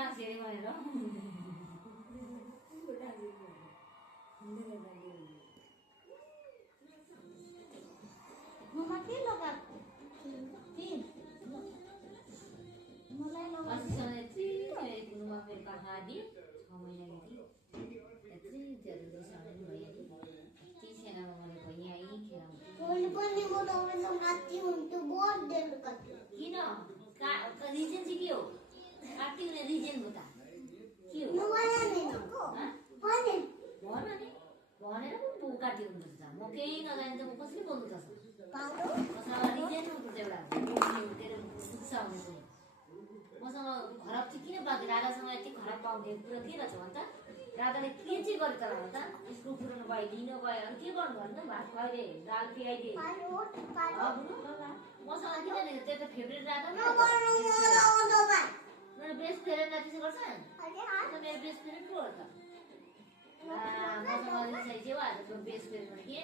dance हेरे भनेर ममा के लगाएको तिन मलाई लगाएको मेरो कहाँ दियो 6 महिना कि यत्रो धेरै दिसहरु भइहाल्यो ती छेनामा मैले भइया यही खेलाउँ कोही पनि बोलाउन राति हुन्थ्यो बहुत देर कति किन रिजन चाहिँ के हो काटी हुने रिजन हो त के हो भने भन नि भनेर पो काटी हुनुपर्छ म केही नजाने त म कसरी बोल्नु त मसँग रिजन हुनुपर्छ एउटा तेरो शिक्षा हुने पनि मसँग खराब चाहिँ किन पाउँथ्यो राधासँग यति खराब पाउने कुरा के रहेछ भन्छ राधाले के चाहिँ गर्यो त भन त स्कुल पुऱ्याउनु भयो लिनु गयो अनि के गर्नु भन्नु भात खुवाइदिए दाल पियाइदिए मसँग किन दिन्छ त्यो त फेभरेट राधा मेरो बेस्ट फ्रेन्ड त्यसो गर्छ मेरो बेस्ट फ्रेन्ड को हो त मसँग रिसाइ चाहिँ बेस्ट फ्रेन्ड के